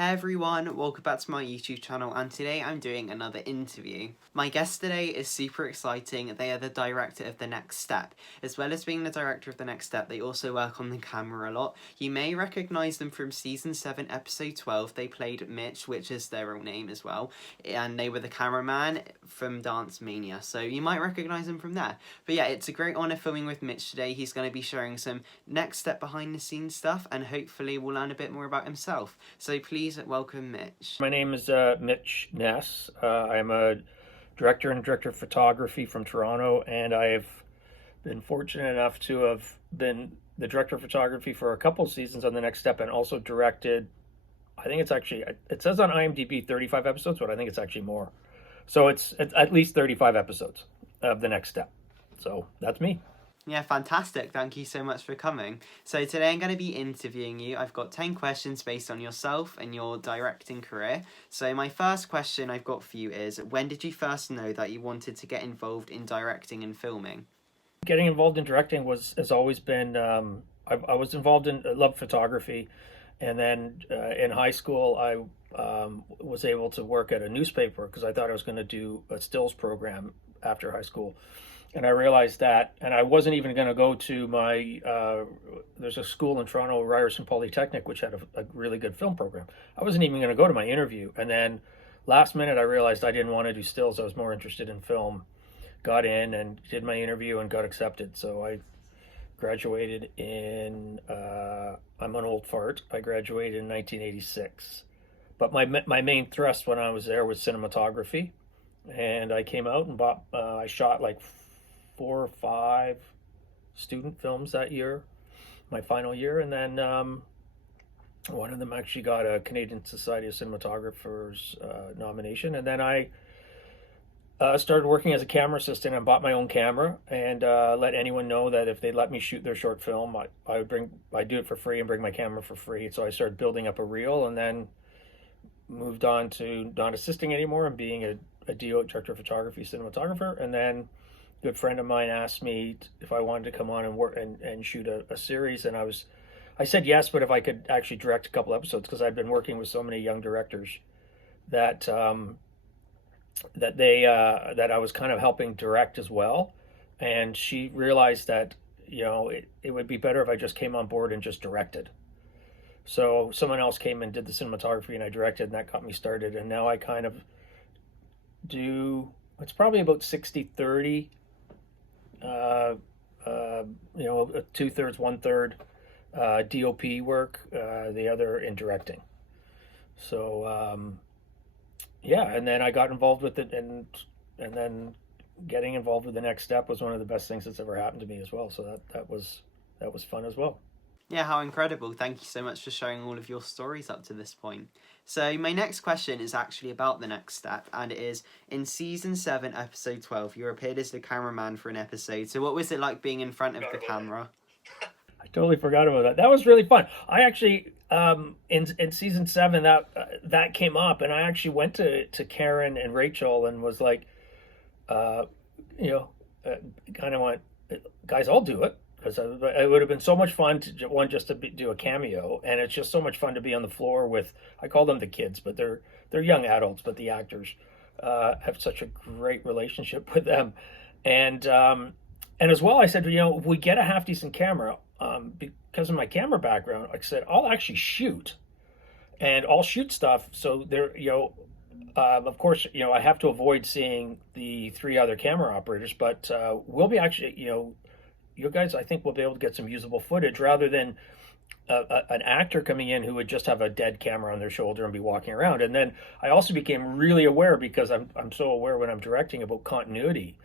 Hey everyone, welcome back to my YouTube channel, and today I'm doing another interview. My guest today is super exciting. They are the director of The Next Step. As well as being the director of The Next Step, they also work on the camera a lot. You may recognise them from Season 7, Episode 12. They played Mitch, which is their real name as well, and they were the cameraman from Dance Mania, so you might recognise them from there. But yeah, it's a great honour filming with Mitch today. He's going to be sharing some Next Step behind the scenes stuff, and hopefully we'll learn a bit more about himself. So please welcome Mitch. My name is Mitch NESS. I'm a director of photography from Toronto, and I've been fortunate enough to have been the director of photography for a couple of seasons on The Next Step, and also directed, I think it's actually, it says on IMDb 35 episodes, but I think it's actually more. So it's at least 35 episodes of The Next Step. So that's me. Yeah, fantastic. Thank you so much for coming. So today I'm going to be interviewing you. I've got 10 questions based on yourself and your directing career. So my first question I've got for you is, when did you first know that you wanted to get involved in directing and filming? Getting involved in directing has always been, I was involved in, I love photography. And then in high school, I was able to work at a newspaper because I thought I was going to do a stills program after high school. And I realized that, and I wasn't even going to go to my, there's a school in Toronto, Ryerson Polytechnic, which had a really good film program. I wasn't even going to go to my interview. And then last minute, I realized I didn't want to do stills. I was more interested in film. Got in and did my interview and got accepted. So I graduated in, I'm an old fart. I graduated in 1986. But my main thrust when I was there was cinematography. And I came out and I shot like 4 or 5 student films that year, my final year. And then one of them actually got a Canadian Society of Cinematographers nomination. And then I started working as a camera assistant and bought my own camera and let anyone know that if they'd let me shoot their short film, I'd do it for free and bring my camera for free. So I started building up a reel and then moved on to not assisting anymore and being a DO, director of photography, cinematographer. And then a good friend of mine asked me if I wanted to come on and work and shoot a series. And I said yes, but if I could actually direct a couple episodes, because I'd been working with so many young directors that that I was kind of helping direct as well. And she realized that, it would be better if I just came on board and just directed. So someone else came and did the cinematography and I directed, and that got me started. And now I kind of do, it's probably about 60-30, 2/3, 1/3 DOP work, the other in directing. So, yeah, and then I got involved with it, and then getting involved with The Next Step was one of the best things that's ever happened to me as well. So that was fun as well. Yeah, how incredible. Thank you so much for sharing all of your stories up to this point. So my next question is actually about The Next Step, and it is, in Season 7, Episode 12, you appeared as the cameraman for an episode. So what was it like being in front of the camera? I totally forgot about that. That was really fun. I actually, in Season 7, that came up, and I actually went to Karen and Rachel and was like, kind of went, guys, I'll do it. Because it would have been so much fun to do a cameo, and it's just so much fun to be on the floor with, I call them the kids, but they're young adults, but the actors have such a great relationship with them, and as well I said, if we get a half decent camera, because of my camera background, like I said, I'll actually shoot, and I'll shoot stuff. So there, of course, I have to avoid seeing the 3 other camera operators, but we'll be actually, you guys, I think, will be able to get some usable footage rather than an actor coming in who would just have a dead camera on their shoulder and be walking around. And then I also became really aware, because I'm so aware when I'm directing, about continuity.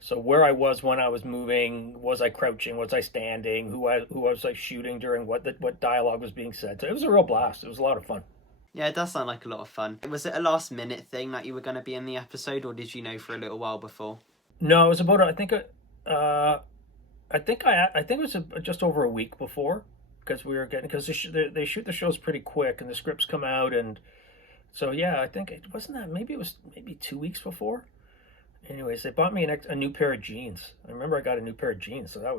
So where I was when I was moving, was I crouching, was I standing, who was I shooting during, what dialogue was being said. So it was a real blast. It was a lot of fun. Yeah, it does sound like a lot of fun. Was it a last minute thing that you were going to be in the episode, or did you know for a little while before? No, it was about, I think it was just over a week before, because they shoot the shows pretty quick and the scripts come out, and so yeah, I think it wasn't that, maybe it was 2 weeks before, Anyways, they bought me a new pair of jeans. I remember I got a new pair of jeans, so that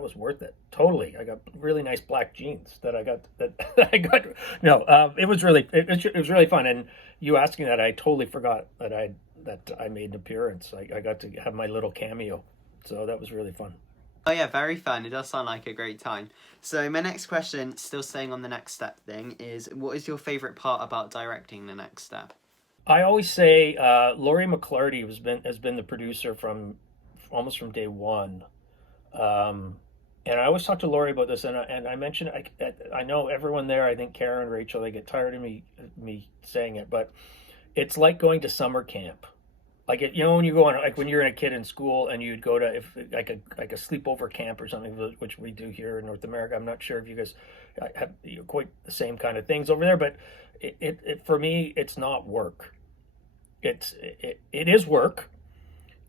was worth it. Totally, I got really nice black jeans that I got that I got. No, it was really fun. And you asking that, I totally forgot that I made an appearance. I got to have my little cameo, so that was really fun. Oh yeah, very fun. It does sound like a great time. So my next question, still staying on the next step thing, is what is your favorite part about directing the next step? I always say Laurie McClarty has been the producer from almost from day one. And I always talk to Laurie about this, and I mentioned I know everyone there. I think Karen, Rachel, they get tired of me saying it, but it's like going to summer camp. Like when you go on, like when you're a kid in school and you'd go to like a sleepover camp or something, which we do here in North America. I'm not sure if you guys have quite the same kind of things over there, but it for me, it's not work. It is work.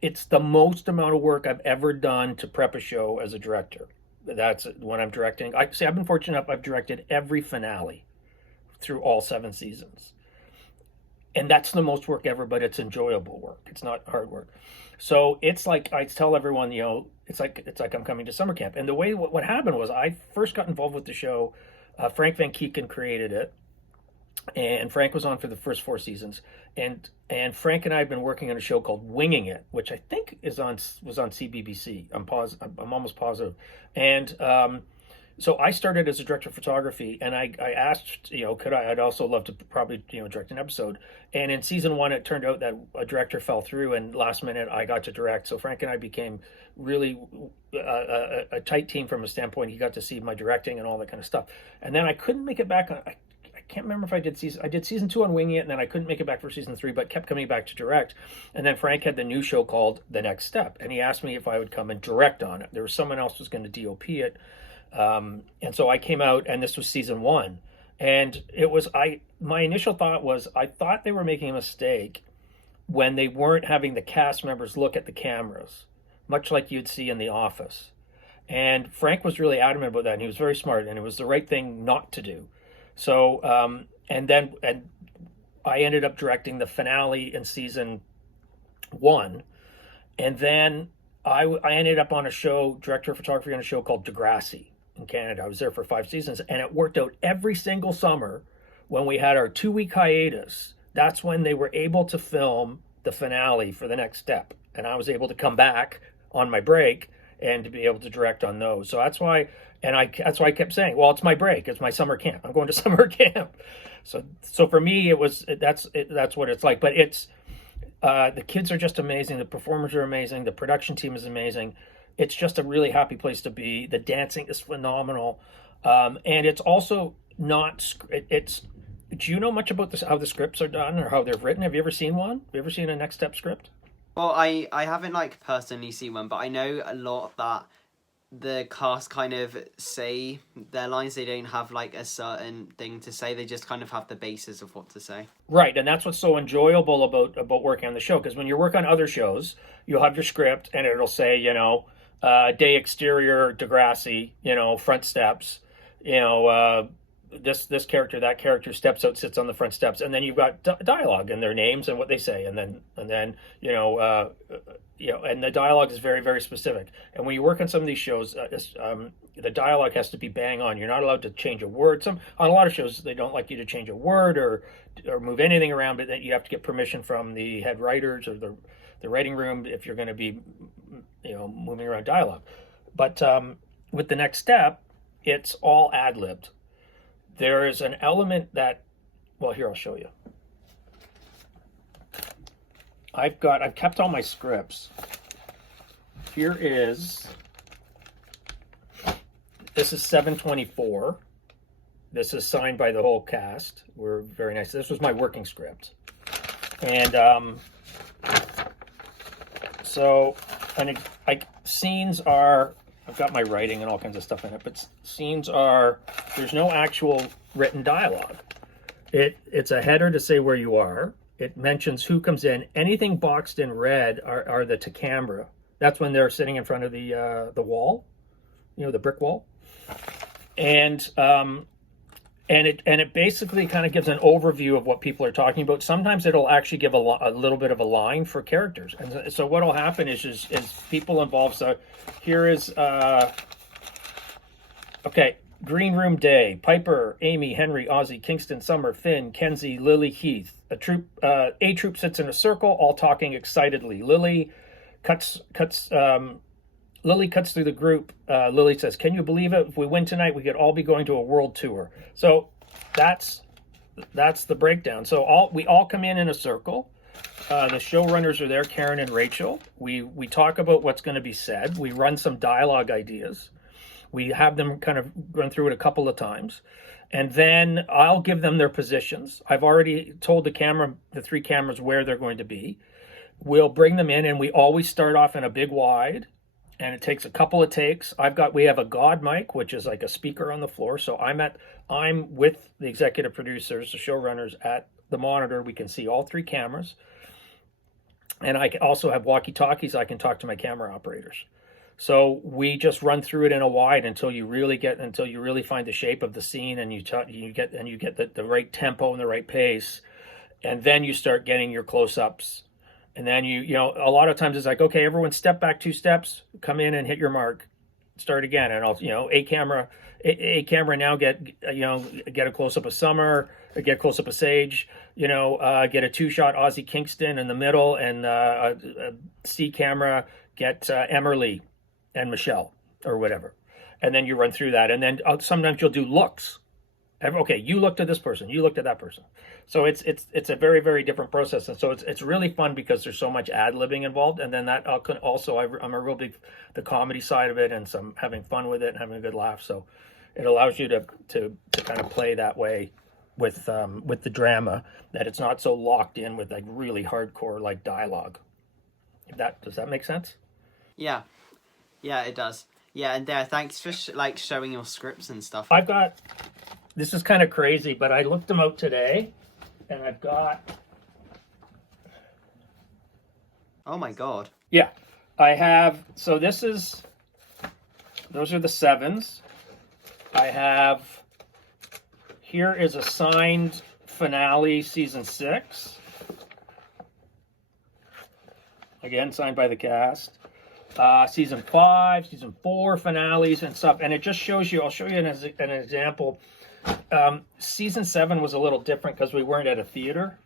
It's the most amount of work I've ever done to prep a show as a director. That's when I'm directing. I've been fortunate enough. I've directed every finale through all 7 seasons. And that's the most work ever, but it's enjoyable work. It's not hard work. So it's like I tell everyone, it's like I'm coming to summer camp. And the way what happened was I first got involved with the show. Frank Van Keeken created it, and Frank was on for the first 4 seasons. And Frank and I have been working on a show called Winging It, which I think was on CBBC. I'm almost positive. And so I started as a director of photography, and I asked, I'd also love to probably, direct an episode. And in season 1, it turned out that a director fell through, and last minute I got to direct. So Frank and I became really a tight team from a standpoint. He got to see my directing and all that kind of stuff. And then I couldn't make it back. I can't remember if I did season 2 on Winging It, and then I couldn't make it back for season 3, but kept coming back to direct. And then Frank had the new show called The Next Step, and he asked me if I would come and direct on it. There was someone else who was going to DOP it. And so I came out, and this was season 1, and my initial thought was, I thought they were making a mistake when they weren't having the cast members look at the cameras, much like you'd see in The Office. And Frank was really adamant about that, and he was very smart, and it was the right thing not to do. So, and I ended up directing the finale in season 1, and then I ended up on a show, director of photography on a show called Degrassi in Canada. I was there for 5 seasons, and it worked out every single summer when we had our 2-week hiatus. That's when they were able to film the finale for The Next Step, and I was able to come back on my break and to be able to direct on those. So that's why I kept saying, well, it's my break, it's my summer camp. I'm going to summer camp. So for me, that's what it's like. But it's the kids are just amazing. The performers are amazing. The production team is amazing. It's just a really happy place to be. The dancing is phenomenal, and it's also not. Do you know much about this? How the scripts are done or how they're written? Have you ever seen one? Have you ever seen a Next Step script? Well, I haven't personally seen one, but I know a lot that the cast kind of say their lines. They don't have a certain thing to say. They just kind of have the basis of what to say. Right, and that's what's so enjoyable about working on the show. Because when you work on other shows, you'll have your script and it'll say, day exterior Degrassi, front steps, this character, that character steps out, sits on the front steps, and then you've got dialogue and their names and what they say, and then and the dialogue is very, very specific. And when you work on some of these shows, the dialogue has to be bang on. You're not allowed to change a word. On a lot of shows, they don't like you to change a word or move anything around, but then you have to get permission from the head writers or the writing room if you're going to be, moving around dialogue. But with The Next Step, it's all ad-libbed. There is an element that, well, here, I'll show you. I've kept all my scripts. This is 724. This is signed by the whole cast. We're very nice. This was my working script. And scenes are, I've got my writing and all kinds of stuff in it, but scenes are, there's no actual written dialogue. It's a header to say where you are. It mentions who comes in. Anything boxed in red are the to camera. That's when they're sitting in front of the wall, the brick wall. And and it basically kind of gives an overview of what people are talking about. Sometimes it'll actually give a little bit of a line for characters, and so what'll happen is people involved. So here is okay. Green Room Day: Piper, Amy, Henry, Ozzy, Kingston, Summer, Finn, Kenzie, Lily, Heath. A troop sits in a circle, all talking excitedly. Lily cuts through the group. Lily says, "Can you believe it? If we win tonight, we could all be going to a world tour." So that's the breakdown. So we all come in a circle. The showrunners are there, Karen and Rachel. We talk about what's going to be said. We run some dialogue ideas. We have them kind of run through it a couple of times. And then I'll give them their positions. I've already told the 3 cameras where they're going to be. We'll bring them in, and we always start off in a big wide, and it takes a couple of takes. We have a God mic, which is like a speaker on the floor. So I'm with the executive producers, the showrunners at the monitor. We can see all 3 cameras. And I also have walkie-talkies. I can talk to my camera operators. So we just run through it in a wide until you really find the shape of the scene, and you get the right tempo and the right pace, and then you start getting your close-ups, and then a lot of times it's like, okay, everyone step back 2 steps, come in and hit your mark, start again, and I'll a camera now get a close-up of Summer, get a close-up of Sage, get a 2-shot Ozzy Kingston in the middle, and a C camera get Emerly and Michelle or whatever, and then you run through that, and then sometimes you'll do looks. Okay, you looked at this person, you looked at that person. So it's a very, very different process, and so it's really fun because there's so much ad-libbing involved, and then that also I'm a real big the comedy side of it, and some having fun with it and having a good laugh. So it allows you to kind of play that way with the drama, that it's not so locked in with like really hardcore like dialogue. Does that make sense? Yeah. Yeah, it does. Yeah, and thanks for showing your scripts and stuff. This is kind of crazy, but I looked them out today, and I've got... Oh my God. Yeah, I have... So those are the 7s. I have... Here is a signed finale, season 6. Again, signed by the cast. Season 5, season 4 finales and stuff, and it just shows you. I'll show you an example. Season 7 was a little different because we weren't at a theater,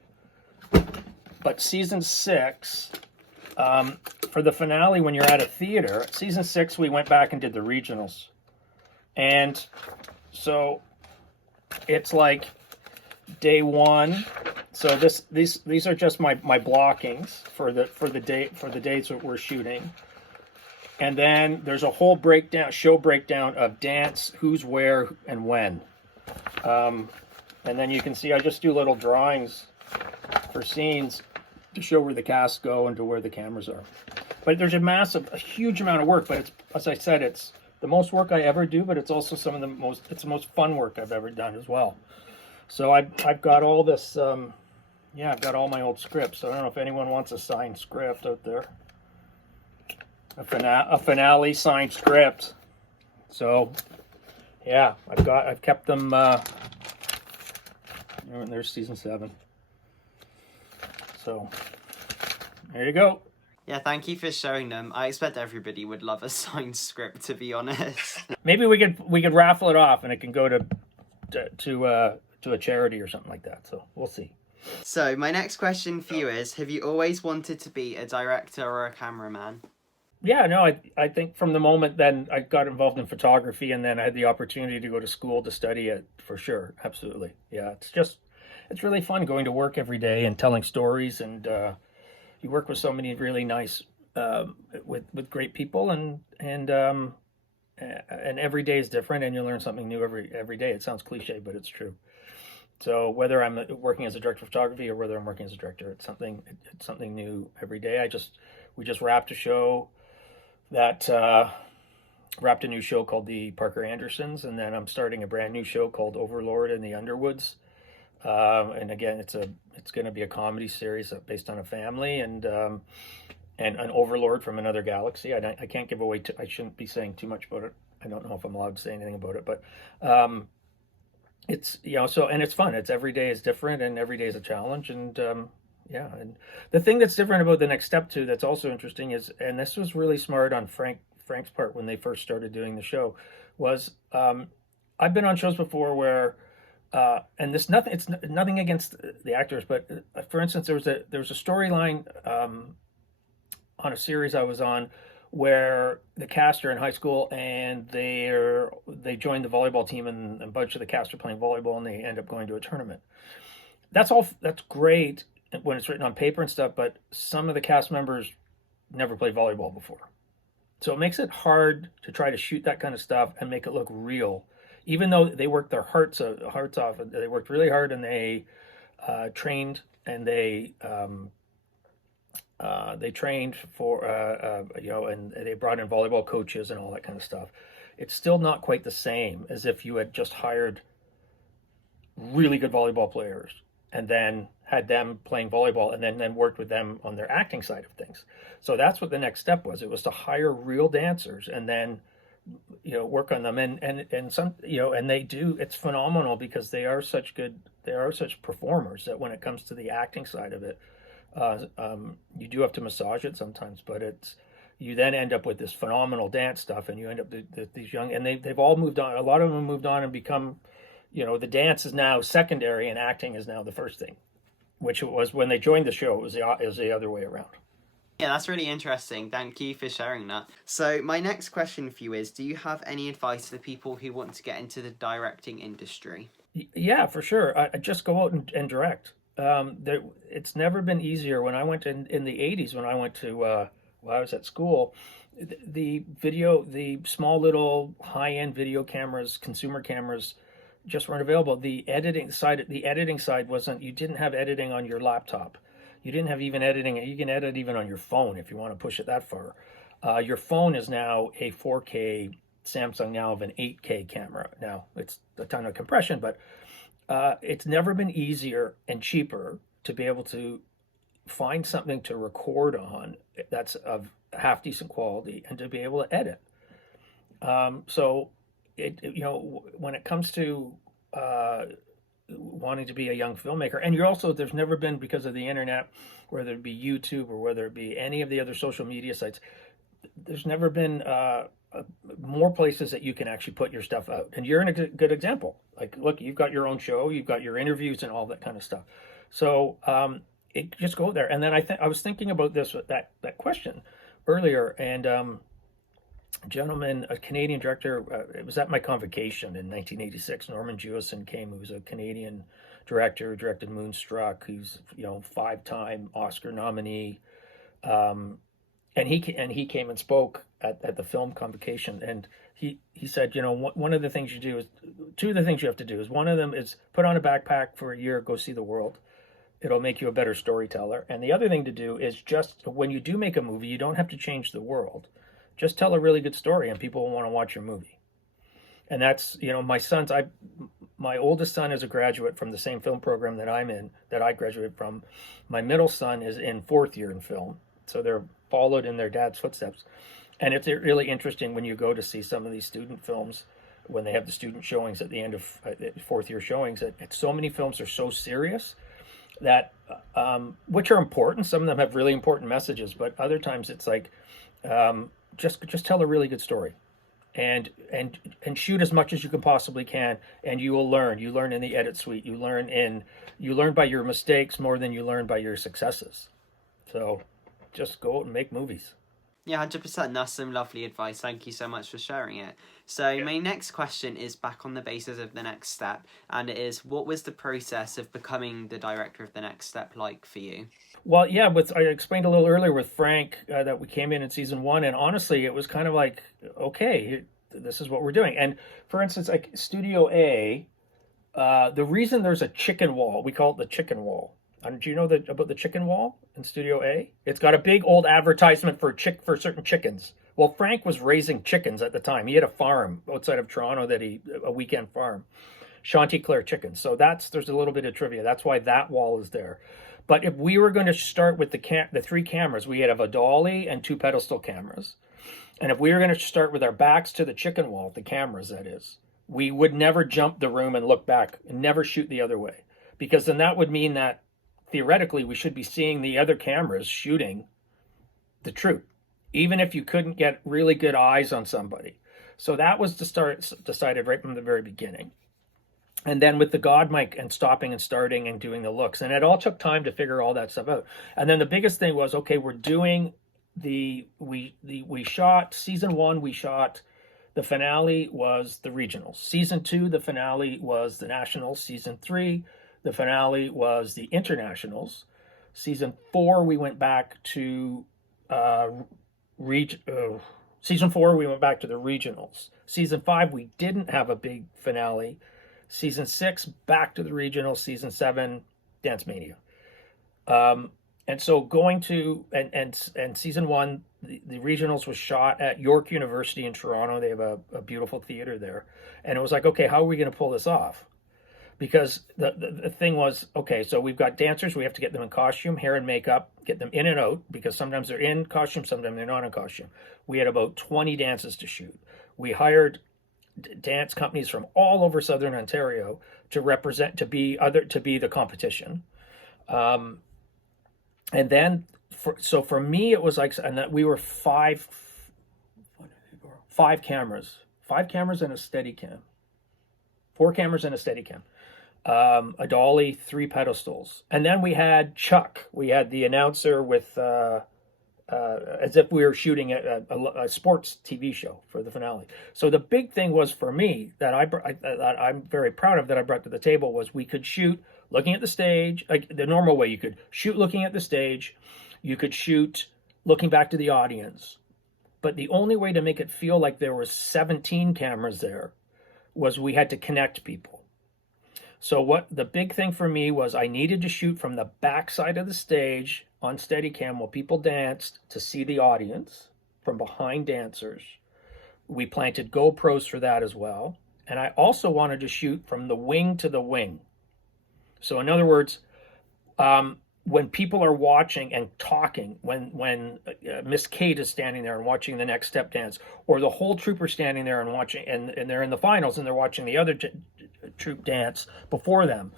but season 6, for the finale, when you're at a theater, season 6 we went back and did the regionals, and so it's like day 1. So these are just my blockings for the days that we're shooting. And then there's a whole show breakdown of dance, who's where and when. And then you can see I just do little drawings for scenes to show where the casts go and to where the cameras are. But there's a huge amount of work, but it's, as I said, it's the most work I ever do, but it's also it's the most fun work I've ever done as well. So I've got all this, I've got all my old scripts. I don't know if anyone wants a signed script out there. A finale signed script. So yeah, I've kept them. There's season 7. So there you go. Yeah, thank you for showing them. I expect everybody would love a signed script, to be honest. Maybe we could raffle it off, and it can go to a charity or something like that. So we'll see. So my next question for you is: have you always wanted to be a director or a cameraman? Yeah, no, I think from the moment then I got involved in photography, and then I had the opportunity to go to school to study it, for sure. Absolutely. Yeah, it's really fun going to work every day and telling stories, and you work with so many really nice, with great people, and every day is different, and you learn something new every day. It sounds cliche, but it's true. So whether I'm working as a director of photography or whether I'm working as a director, it's something new every day. We just wrapped a show that wrapped a new show called The Parker Andersons, and then I'm starting a brand new show called Overlord in the Underwoods. And again, it's going to be a comedy series based on a family and an overlord from another galaxy. I can't give away. I shouldn't be saying too much about it. I don't know if I'm allowed to say anything about it, but it's, so, and it's fun. It's every day is different and every day is a challenge. And yeah, and the thing that's different about the next step too, that's also interesting is, and this was really smart on Frank's part when they first started doing the show, was I've been on shows before where, and it's nothing against the actors, but for instance, there was a storyline on a series I was on where the cast are in high school and they join the volleyball team, and a bunch of the cast are playing volleyball and they end up going to a tournament. That's great when it's written on paper and stuff, but some of the cast members never played volleyball before. So it makes it hard to try to shoot that kind of stuff and make it look real, even though they worked their hearts off. They worked really hard and they trained, and they trained for and they brought in volleyball coaches and all that kind of stuff. It's still not quite the same as if you had just hired really good volleyball players and then had them playing volleyball and then worked with them on their acting side of things. So that's what the next step was. It was to hire real dancers and then work on them, and some, and they do. It's phenomenal because they are such performers that when it comes to the acting side of it, you do have to massage it sometimes, but you then end up with this phenomenal dance stuff, and you end up these young, and they've all moved on. A lot of them moved on and become, the dance is now secondary and acting is now the first thing, which it was when they joined the show. It was the other way around. Yeah, that's really interesting. Thank you for sharing that. So my next question for you is, do you have any advice for people who want to get into the directing industry? Yeah, for sure. I just go out and direct. It's never been easier. When I went in the 80s, when I went to, while I was at school, the small little high-end video cameras, consumer cameras, just weren't available. The editing side wasn't, you didn't have editing on your laptop. You didn't have even editing. You can edit even on your phone if you want to push it that far. Your phone is now a 4K Samsung now of an 8K camera. Now, it's a ton of compression, but it's never been easier and cheaper to be able to find something to record on that's of half decent quality and to be able to edit. So, when it comes to wanting to be a young filmmaker, and there's never been, because of the internet, whether it be YouTube or whether it be any of the other social media sites, there's never been more places that you can actually put your stuff out. And you're in a good example. Like, look, you've got your own show, you've got your interviews and all that kind of stuff. So just go there. And then I was thinking about that question earlier, and a Canadian director, it was at my convocation in 1986. Norman Jewison came, who was a Canadian director, directed Moonstruck, who's 5-time Oscar nominee, and he came and spoke at the film convocation, and he said, one of the things you do is, two of the things you have to do is, one of them is put on a backpack for a year, go see the world. It'll make you a better storyteller. And the other thing to do is, just when you do make a movie, you don't have to change the world. Just tell a really good story and people will want to watch your movie. And that's, my oldest son is a graduate from the same film program that I graduated from. My middle son is in 4th year in film. So they're followed in their dad's footsteps. And it's really interesting when you go to see some of these student films, when they have the student showings at the end of 4th year showings, that so many films are so serious that, which are important. Some of them have really important messages, but other times it's like, just tell a really good story, and shoot as much as you can possibly can, and you will learn. You learn in the edit suite. You learn by your mistakes more than you learn by your successes. So just go out and make movies. Yeah, 100%. That's some lovely advice. Thank you so much for sharing it. So my next question is back on the basis of the next step, and it is, what was the process of becoming the director of the next step like for you? Well, yeah, I explained a little earlier with Frank that we came in season 1, and honestly, it was kind of like, okay, this is what we're doing. And for instance, like Studio A, the reason there's a chicken wall, we call it the chicken wall. Do you know about the chicken wall in Studio A? It's got a big old advertisement for certain chickens. Well, Frank was raising chickens at the time. He had a farm outside of Toronto a weekend farm, Chanticleer chickens. So there's a little bit of trivia. That's why that wall is there. But if we were going to start with the 3 cameras, we had a dolly and 2 pedestal cameras. And if we were going to start with our backs to the chicken wall, the cameras that is, we would never jump the room and look back and never shoot the other way, because then that would mean that theoretically we should be seeing the other cameras shooting the troop, even if you couldn't get really good eyes on somebody. So that was decided right from the very beginning. And then with the God mic and stopping and starting and doing the looks, and it all took time to figure all that stuff out. And then the biggest thing was, okay, we're doing we shot season 1, we shot, the finale was the regionals. Season 2, the finale was the nationals. Season 3, the finale was the internationals. Season 4, we went back to season 4, we went back to the regionals. Season 5, we didn't have a big finale. Season 6, back to the regionals. Season 7, Dance Mania. And so going to, and season 1, the regionals was shot at York University in Toronto. They have a beautiful theater there. And it was like, okay, how are we going to pull this off? Because the thing was, okay, so we've got dancers, we have to get them in costume, hair and makeup, get them in and out, because sometimes they're in costume, sometimes they're not in costume. We had about 20 dances to shoot. We hired dance companies from all over Southern Ontario to represent, to be the competition. And then, for me, it was like, and that we were five cameras and a Steadicam, 4 cameras and a Steadicam, a dolly, 3 pedestals, and then we had Chuck. We had the announcer with, as if we were shooting a sports TV show for the finale. So the big thing was for me that I'm very proud of, that I brought to the table, was we could shoot looking at the stage, like the normal way. You could shoot looking at the stage, you could shoot looking back to the audience, but the only way to make it feel like there were 17 cameras there was we had to connect people. So what the big thing for me was, I needed to shoot from the back side of the stage on Steadicam while people danced to see the audience from behind dancers. We planted GoPros for that as well. And I also wanted to shoot from the wing to the wing. So in other words, when people are watching and talking, when Miss Kate is standing there and watching the next step dance, or the whole troop are standing there and watching, and they're in the finals and they're watching the other troop dance before them.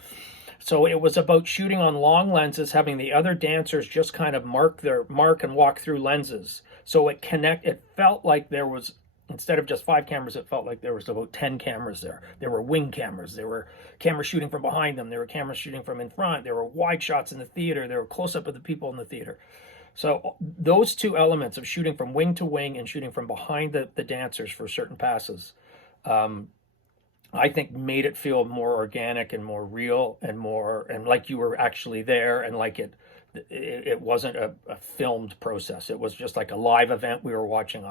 So it was about shooting on long lenses, having the other dancers just kind of mark and walk through lenses. So it felt like there was, instead of just 5 cameras, it felt like there was about 10 cameras there. There were wing cameras. There were cameras shooting from behind them. There were cameras shooting from in front. There were wide shots in the theater. There were close-up of the people in the theater. So those 2 elements of shooting from wing to wing and shooting from behind the dancers for certain passes, I think made it feel more organic and more real and like you were actually there, and like it wasn't a filmed process. It was just like a live event we were watching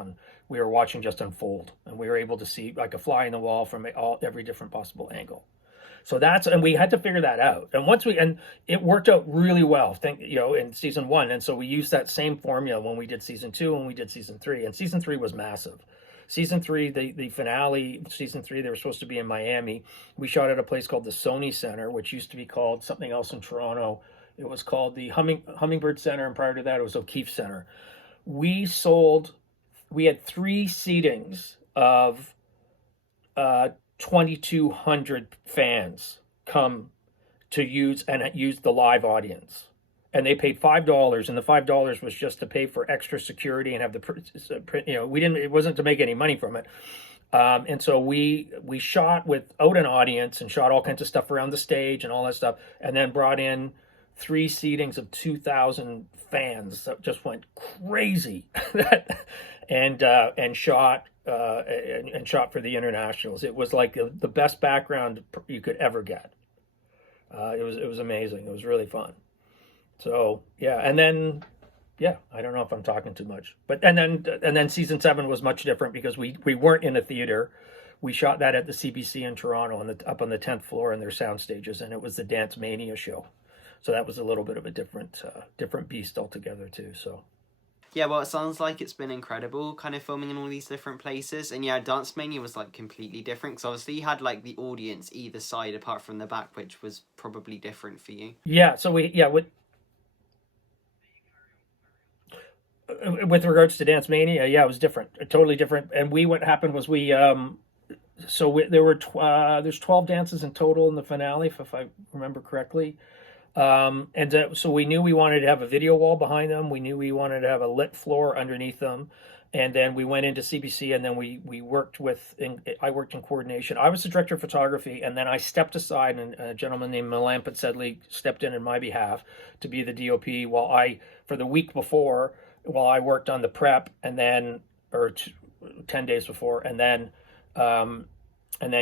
just unfold, and we were able to see like a fly in the wall from every different possible angle. So and we had to figure that out. And it worked out really well, in season 1. And so we used that same formula when we did season 2 and we did season 3. And season 3 was massive. Season 3, the finale, season 3, they were supposed to be in Miami. We shot at a place called the Sony Center, which used to be called something else in Toronto. It was called the Hummingbird Center, and prior to that, it was O'Keefe Center. We had 3 seatings of 2,200 fans come to use the live audience. And they paid $5, and the $5 was just to pay for extra security and have it wasn't to make any money from it. And so we shot without an audience and shot all kinds of stuff around the stage and all that stuff, and then brought in 3 seatings of 2,000 fans that just went crazy, and shot for the internationals. It was like the best background you could ever get. It was amazing. It was really fun. So yeah, and then I don't know if I'm talking too much, but and then season 7 was much different because we weren't in a theater. We shot that at the CBC in Toronto up on the 10th floor in their sound stages, and it was the Dance Mania show. So that was a little bit of a different beast altogether too. So. Yeah, well, it sounds like it's been incredible kind of filming in all these different places. And yeah, Dance Mania was like completely different, because obviously you had like the audience either side apart from the back, which was probably different for you. Yeah, so with regards to Dance Mania, yeah, it was different, totally different. And what happened was there's 12 dances in total in the finale, if I remember correctly. So we knew we wanted to have a video wall behind them. We knew we wanted to have a lit floor underneath them. And then we went into CBC, and then we worked I worked in coordination. I was the director of photography, and then I stepped aside, and a gentleman named Malampet Sedley stepped in my behalf to be the DOP for the week before, while I worked on the prep, and then, 10 days before, and then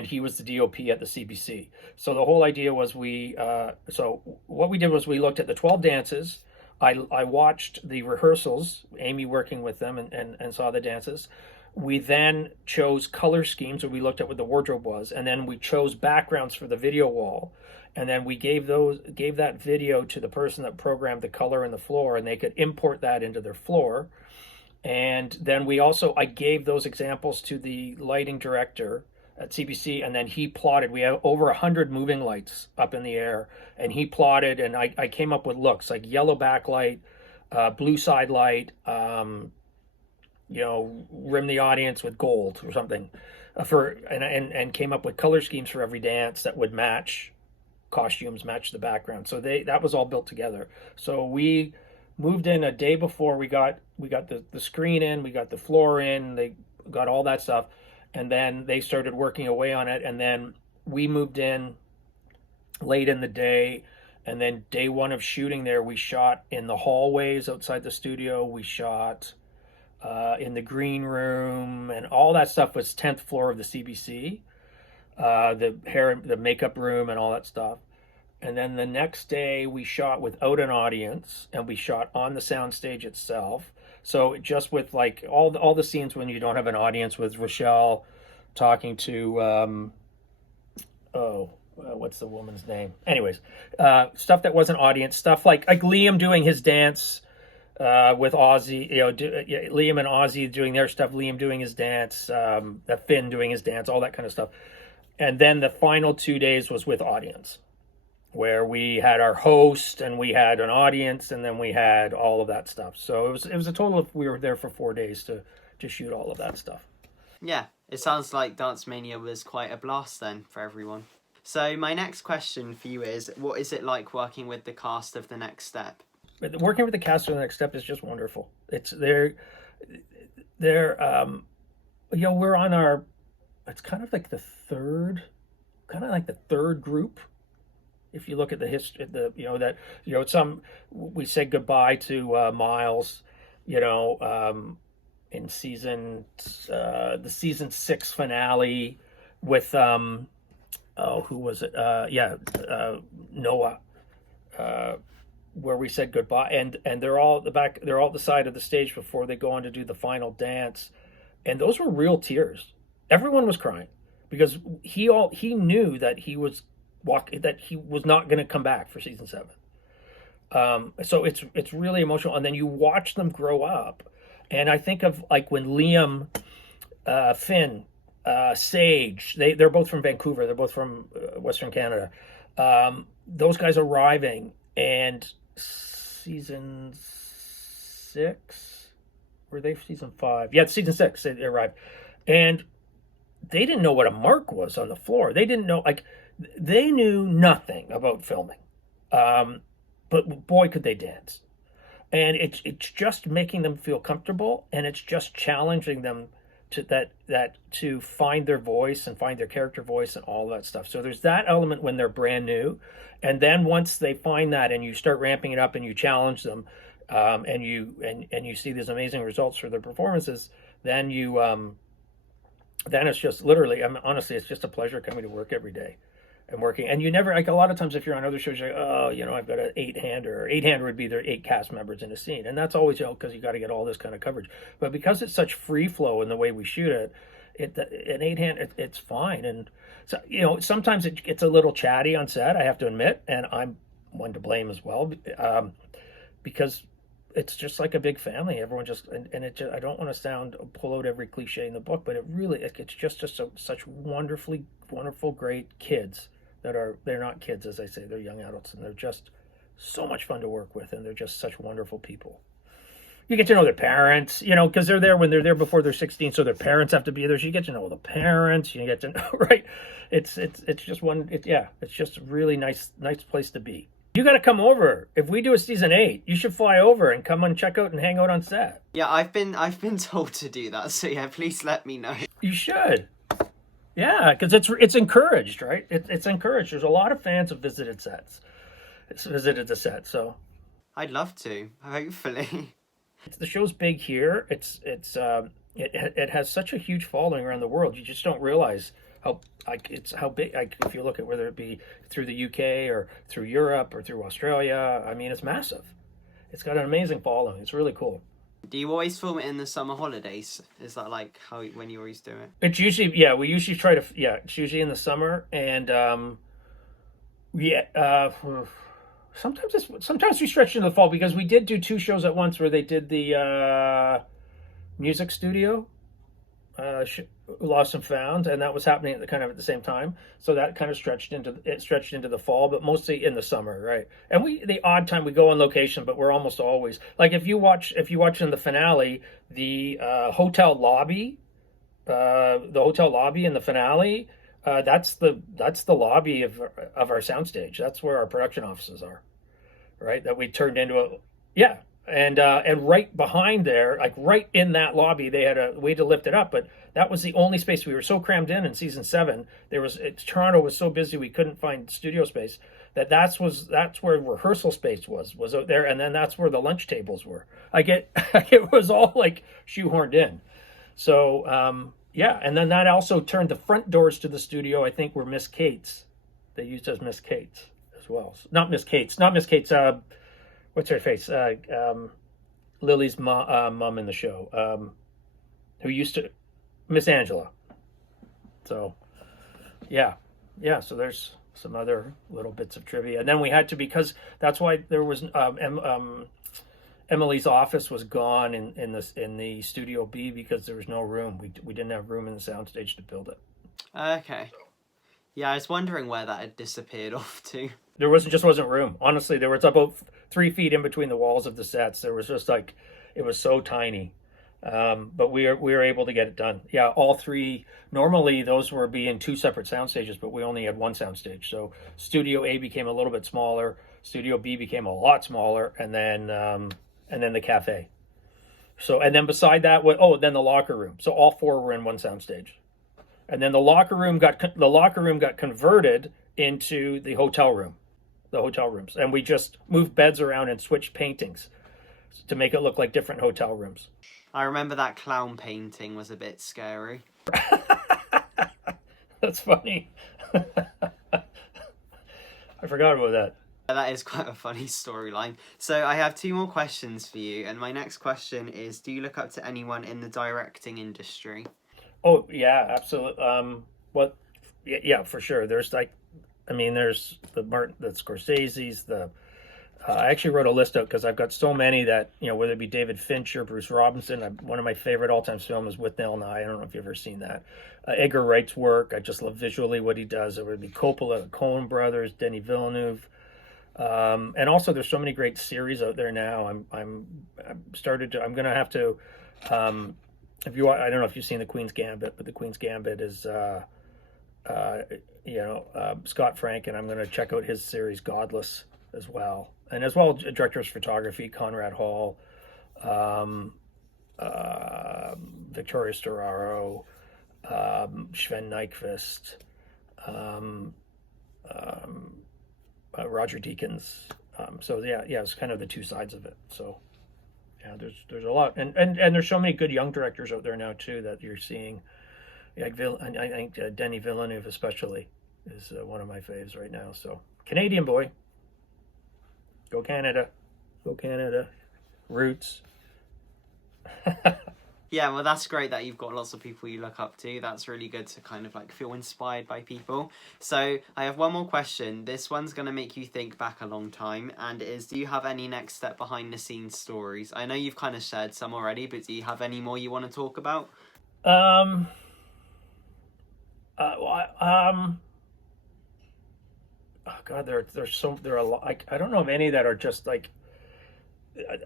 he was the DOP at the CBC. So the whole idea was so what we did was we looked at the 12 dances. I watched the rehearsals, Amy working with them, and saw the dances. We then chose color schemes, or we looked at what the wardrobe was, and then we chose backgrounds for the video wall. And then we gave that video to the person that programmed the color and the floor, and they could import that into their floor. And then I gave those examples to the lighting director at CBC, and then he plotted. We have over 100 moving lights up in the air, and he plotted, and I came up with looks like yellow backlight, blue side light, rim the audience with gold or something, and came up with color schemes for every dance that would match costumes, match the background. So that was all built together. So we moved in a day before. We got the screen in, we got the floor in, they got all that stuff. And then they started working away on it. And then we moved in late in the day. And then day one of shooting there, we shot in the hallways outside the studio. We shot in the green room, and all that stuff was 10th floor of the CBC, the makeup room and all that stuff. And then the next day we shot without an audience, and we shot on the soundstage itself. So just with like all the scenes when you don't have an audience, with Rochelle talking to what's the woman's name? Anyways, stuff that wasn't audience stuff, like Liam doing his dance with Ozzy, Liam and Ozzy doing their stuff, Liam doing his dance, Finn doing his dance, all that kind of stuff. And then the final 2 days was with audience, where we had our host and we had an audience, and then we had all of that stuff. So it was a total of, we were there for 4 days to shoot all of that stuff. Yeah, it sounds like Dance Mania was quite a blast then for everyone. So my next question for you is, what is it like working with the cast of The Next Step? Working with the cast of The Next Step is just wonderful. We're on it's kind of like the third group. If you look at the history, we said goodbye to Miles, in the season 6 finale with who was it? Noah, where we said goodbye, and they're all at the side of the stage before they go on to do the final dance, and those were real tears. Everyone was crying because he knew that he was not going to come back for season 7. So it's really emotional, and then you watch them grow up, and I think of like when Liam, Finn, Sage, they're both from Vancouver, they're both from Western Canada. Those guys arriving, and season 6, were they season 5? Yeah, season 6 they arrived, and they didn't know what a mark was on the floor. They didn't know, they knew nothing about filming, but boy, could they dance. And it's just making them feel comfortable, and it's just challenging them to find their voice and find their character voice and all that stuff. So there's that element when they're brand new, and then once they find that and you start ramping it up and you challenge them, and you see these amazing results for their performances, then it's just literally, honestly, it's just a pleasure coming to work every day and working. And you never, a lot of times if you're on other shows, you're like, I've got an 8-hander. 8-hander would be there 8 cast members in a scene. And that's always, because you got to get all this kind of coverage. But because it's such free flow in the way we shoot it, an 8-hand, it's fine. And so, sometimes it gets a little chatty on set, I have to admit, and I'm one to blame as well, because it's just like a big family. Everyone I don't want to pull out every cliche in the book, but it's just such wonderful, great kids they're not kids, as I say, they're young adults, and they're just so much fun to work with, and they're just such wonderful people. You get to know their parents, because they're there when they're there before they're 16, so their parents have to be there. So you get to know the parents. You get to know, right? It's just it's just a really nice place to be. You got to come over. If we do a season 8, you should fly over and come and check out and hang out on set. Yeah, I've been told to do that. So yeah, please let me know. You should. Yeah, because it's encouraged, right? It's encouraged. There's a lot of fans have visited sets. It's visited the set, so I'd love to. Hopefully. the show's big here. It has such a huge following around the world. You just don't realize how big. If you look at whether it be through the UK or through Europe or through Australia, I mean, it's massive. It's got an amazing following. It's really cool. Do you always film it in the summer holidays? Is that like when you always do it? It's usually we usually try to it's usually in the summer, and sometimes we stretch into the fall, because we did do 2 shows at once where they did the music studio, Lost and Found, and that was happening at the same time. So that kind of stretched into the fall, but mostly in the summer, right? And the odd time we go on location, but we're almost always like if you watch in the finale, the hotel lobby in the finale. That's the lobby of our soundstage. That's where our production offices are, right? That we turned into a and right behind there, like right in that lobby, they had a way to lift it up, but that was the only space. We were so crammed in season 7. Toronto was so busy we couldn't find studio space. That's where rehearsal space was out there, and then that's where the lunch tables were. It was all like shoehorned in. So and then that also turned the front doors to the studio, I think, were Miss Kate's. They used as Miss Kate's as well. Not Miss Kate's. What's her face? Lily's mom in the show, who used to Miss Angela. So, so there's some other little bits of trivia, and then we had to, because that's why there was Emily's office was gone in the Studio B, because there was no room. We didn't have room in the soundstage to build it. Okay. Yeah, I was wondering where that had disappeared off to. There wasn't room. Honestly, there was about 3 feet in between the walls of the sets. There was just it was so tiny. But we were able to get it done. Yeah, all 3. Normally those were being 2 separate sound stages, but we only had 1 sound stage. So Studio A became a little bit smaller. Studio B became a lot smaller, and then the cafe. So, and then beside that, then the locker room. So all 4 were in 1 sound stage. And then the locker room got converted into the hotel rooms, and we just moved beds around and switched paintings to make it look like different hotel rooms. I remember that clown painting was a bit scary. That's funny. I forgot about that. That is quite a funny storyline. So I have 2 more questions for you, and my next question is, do you look up to anyone in the directing industry? Oh, yeah, absolutely. Yeah, for sure. There's there's the Scorsese's, I actually wrote a list out because I've got so many that, whether it be David Fincher, Bruce Robinson. One of my favorite all-time films is With Nell and I don't know if you've ever seen that. Edgar Wright's work, I just love visually what he does. It would be Coppola, the Coen brothers, Denis Villeneuve. And also there's so many great series out there now. I'm going to have to, I don't know if you've seen The Queen's Gambit, but The Queen's Gambit is, Scott Frank, and I'm going to check out his series Godless as well. And as well, directors of photography, Conrad Hall, Victoria Storaro, Sven Nykvist, Roger Deakins. It's kind of the 2 sides of it. So yeah, there's a lot, and there's so many good young directors out there now too that you're seeing. I think Denis Villeneuve especially is one of my faves right now. So Canadian boy, go Canada, roots. Yeah, well, that's great that you've got lots of people you look up to. That's really good to kind of feel inspired by people. So I have one more question. This one's going to make you think back a long time, and it is, do you have any next step behind the scenes stories? I know you've kind of shared some already, but do you have any more you want to talk about? Oh God, there are a lot. I don't know of any that are just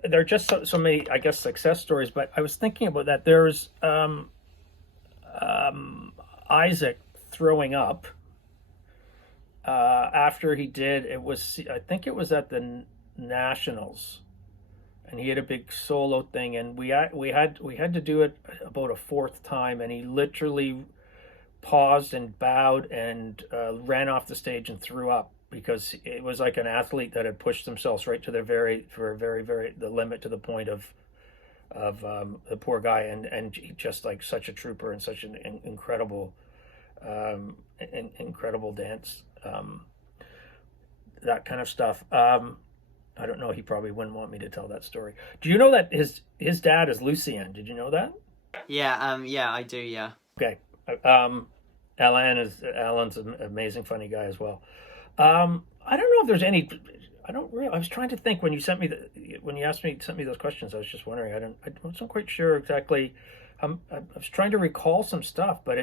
there are just so many, I guess, success stories. But I was thinking about that. There's Isaac throwing up after he did. It was, I think it was at the Nationals, and he had a big solo thing, and we had to do it about a fourth time, and he literally paused and bowed and ran off the stage and threw up because it was like an athlete that had pushed themselves right to their very the limit, to the point of the poor guy, and just like such a trooper and such an incredible incredible dance, that kind of stuff. I don't know. He probably wouldn't want me to tell that story. Do you know that his dad is Lucien? Did you know that? Yeah, yeah, I do, yeah. Okay. Alan's an amazing, funny guy as well. I don't know if there's any. I don't really. I was trying to think when you sent me when you asked me sent me those questions. I was just wondering. I wasn't quite sure exactly. I was trying to recall some stuff, but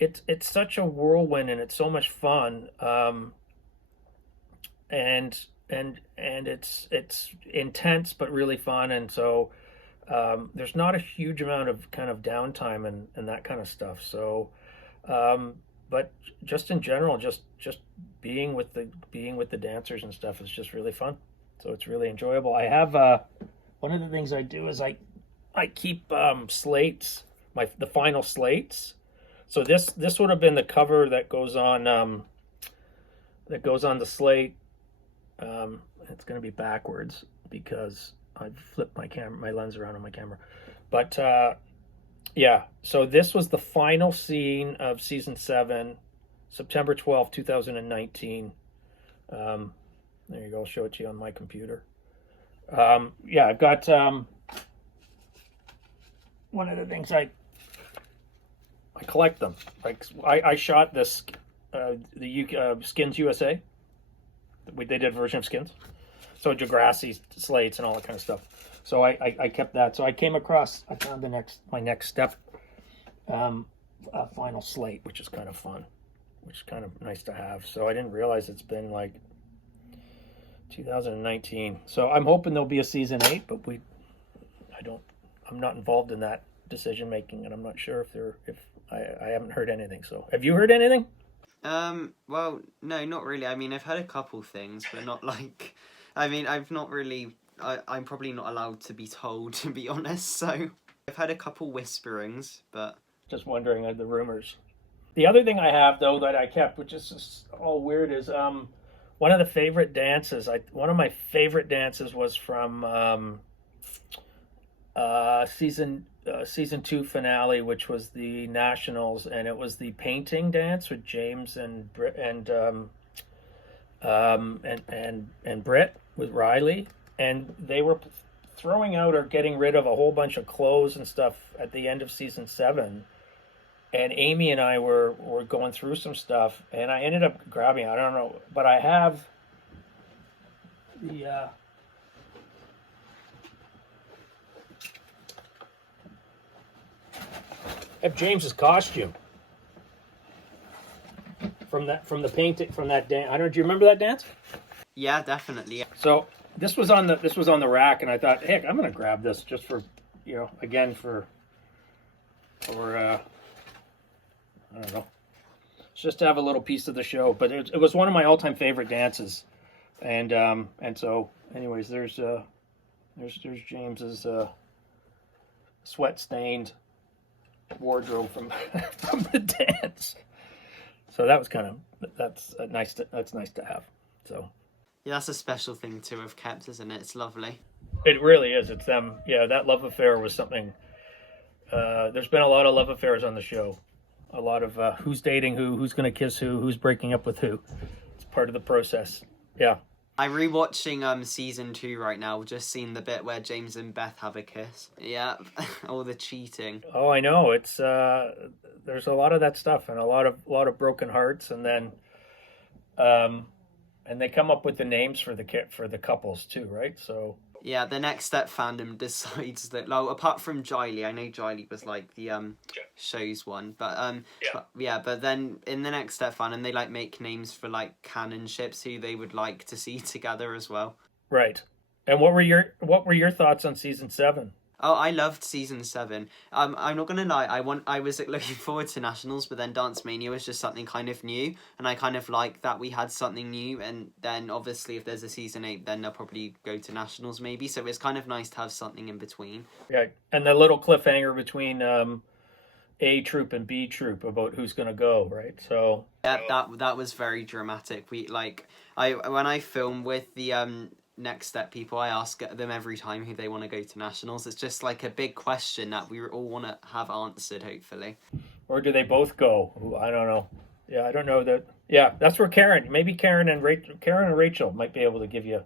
it's such a whirlwind, and it's so much fun. And it's intense but really fun, and so there's not a huge amount of kind of downtime and that kind of stuff. So, but just in general, just being with the dancers and stuff is just really fun. So it's really enjoyable. I have one of the things I do is I keep slates, the final slates. So this would have been the cover that goes on the slate. It's going to be backwards because I flipped my lens around on my camera. But yeah, so this was the final scene of season 7, September 12th, 2019. There you go. I'll show it to you on my computer. Yeah, I've got one of the things I collect them. Like I shot this the Skins USA. They did a version of Skins, so Degrassi slates and all that kind of stuff. So I kept that. So I found my next step final slate, which is kind of fun, which is kind of nice to have. So I didn't realize it's been like 2019. So I'm hoping there'll be a season 8, but I'm not involved in that decision making, and I'm not sure if I haven't heard anything. So have you heard anything? Well, no, not really. I mean, I've heard a couple things, but not like, I mean, I've not really, I'm probably not allowed to be told, to be honest, so I've had a couple whisperings, but... Just wondering the rumors. The other thing I have, though, that I kept, which is just all weird, is one of the favorite dances, one of my favorite dances was from season 2 finale, which was the Nationals, and it was the painting dance with James and Britt with Riley, and they were throwing out or getting rid of a whole bunch of clothes and stuff at the end of season 7, and Amy and I were going through some stuff, and I ended up grabbing, I don't know, but I have the James's costume from the painting from that dance. Do you remember that dance? Yeah, definitely. So this was on the rack, and I thought, heck, I'm gonna grab this just for, again for I don't know, just to have a little piece of the show. But it was one of my all-time favorite dances, and so anyways, there's James's sweat-stained wardrobe from the dance. So that was that's nice to have. So yeah, that's a special thing to have kept, isn't it? It's lovely. It really is. It's them. Yeah, that love affair was something. There's been a lot of love affairs on the show. A lot of who's dating who's going to kiss who's breaking up with who. It's part of the process. Yeah. I'm rewatching season 2 right now. Just seen the bit where James and Beth have a kiss. Yeah, all the cheating. Oh, I know. It's there's a lot of that stuff, and a lot of broken hearts, and then and they come up with the names for the couples too, right? So yeah, the Next Step fandom decides that, like, apart from Jiley, I know Jiley was like the show's one, but but then in the Next Step fandom, they like make names for like canon ships who they would like to see together as well. Right. And what were your thoughts on season 7? Oh, I loved season 7. I'm not gonna lie. I was looking forward to nationals, but then Dance Mania was just something kind of new, and I kind of like that we had something new. And then obviously, if there's a season 8, then they'll probably go to nationals maybe. So it's kind of nice to have something in between. Yeah, and the little cliffhanger between A troop and B troop about who's going to go, right? So Yeah, that was very dramatic. I when I film with the next step people, I ask them every time who they want to go to nationals. It's just like a big question that we all want to have answered, hopefully. or do they both go? Ooh, I don't know. Yeah, I don't know that. Yeah, that's where maybe Karen and Rachel might be able to give you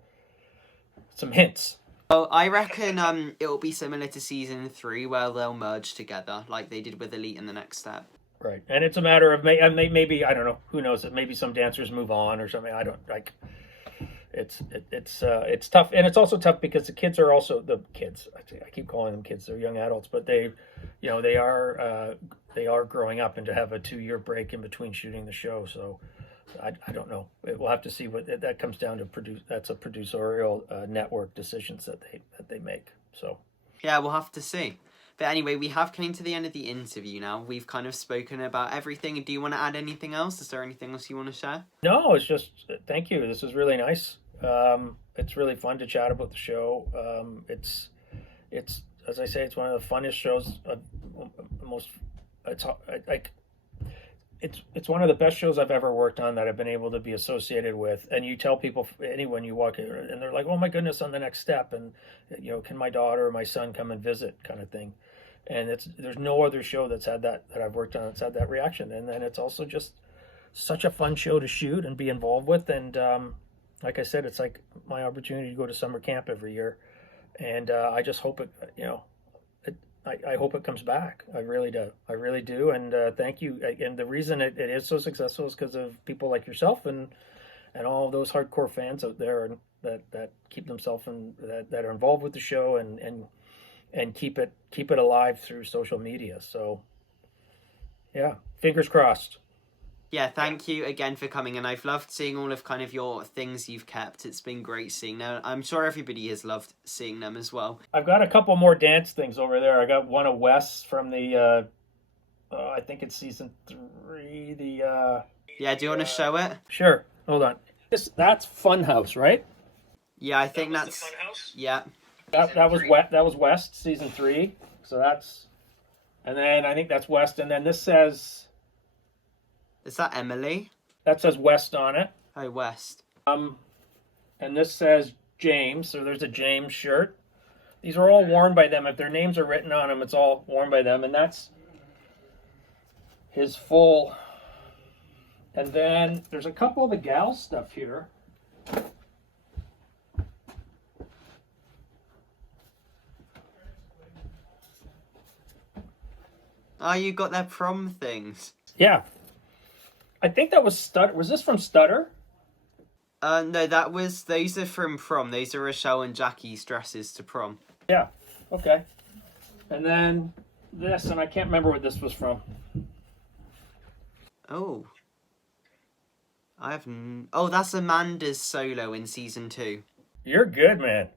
some hints. Well, I reckon it'll be similar to season 3 where they'll merge together like they did with Elite in the next step. Right, and it's a matter of maybe I don't know. Who knows? Maybe some dancers move on or something. I don't like. It's tough, and it's also tough because the kids are also the kids. I keep calling them kids; they're young adults, but they are growing up, and to have a 2-year break in between shooting the show. So I don't know. We'll have to see what that comes down to. That's a producerial network decisions that they make. So Yeah, we'll have to see. But anyway, we have come to the end of the interview now. We've kind of spoken about everything. Do you want to add anything else? Is there anything else you want to share? no, it's just thank you. This is really nice. It's really fun to chat about the show. It's as I say, it's one of the funnest shows. Most it's like it's one of the best shows I've ever worked on that I've been able to be associated with. And you tell people, anyone you walk in, and they're like, "Oh my goodness, on the next step," and can my daughter or my son come and visit, kind of thing. And there's no other show that's had that I've worked on that's had that reaction. And then it's also just such a fun show to shoot and be involved with. And like I said, it's like my opportunity to go to summer camp every year. And I just hope I hope it comes back. I really do. I really do. And thank you. And the reason it is so successful is because of people like yourself and all of those hardcore fans out there that keep themselves and that are involved with the show and keep it alive through social media. So yeah, fingers crossed. Yeah, thank you again for coming, and I've loved seeing all of kind of your things you've kept. It's been great seeing them. I'm sure everybody has loved seeing them as well. I've got a couple more dance things over there. I got one of Wes from the I think it's season 3. Yeah, do you want to show it? Sure. Hold on. That's Funhouse, right? Yeah, I think that's yeah. That was West season 3. So that's, and then I think that's West, and then this says. Is that Emily? That says West on it. Oh, West. And this says James. So there's a James shirt. These are all worn by them. If their names are written on them, it's all worn by them. And that's his full. And then there's a couple of the gal stuff here. Oh, you got their prom things. Yeah. I think that was Stutter. Was this from Stutter? No, those are from prom. Those are Rochelle and Jackie's dresses to prom. Yeah. Okay. And then this, and I can't remember what this was from. Oh. Oh, that's Amanda's solo in season 2. You're good, man.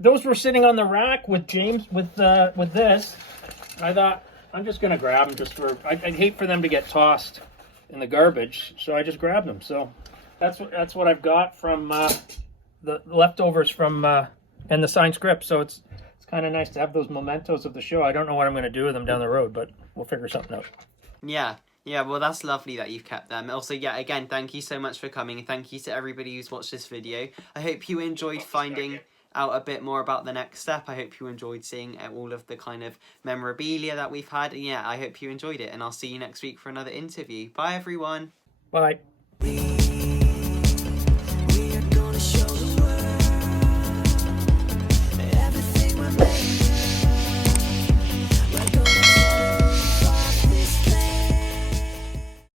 Those were sitting on the rack with James with this. I thought I'm just gonna grab them I'd hate for them to get tossed in the garbage, so I just grabbed them. So that's what I've got from the leftovers from and the signed script. So it's kind of nice to have those mementos of the show. I don't know what I'm gonna do with them down the road, but we'll figure something out. Yeah. Yeah, well, that's lovely that you've kept them. Also, yeah, again, thank you so much for coming. Thank you to everybody who's watched this video. I hope you enjoyed finding out a bit more about the next step. I hope you enjoyed seeing all of the kind of memorabilia that we've had. And yeah, I hope you enjoyed it. And I'll see you next week for another interview. Bye, everyone. Bye.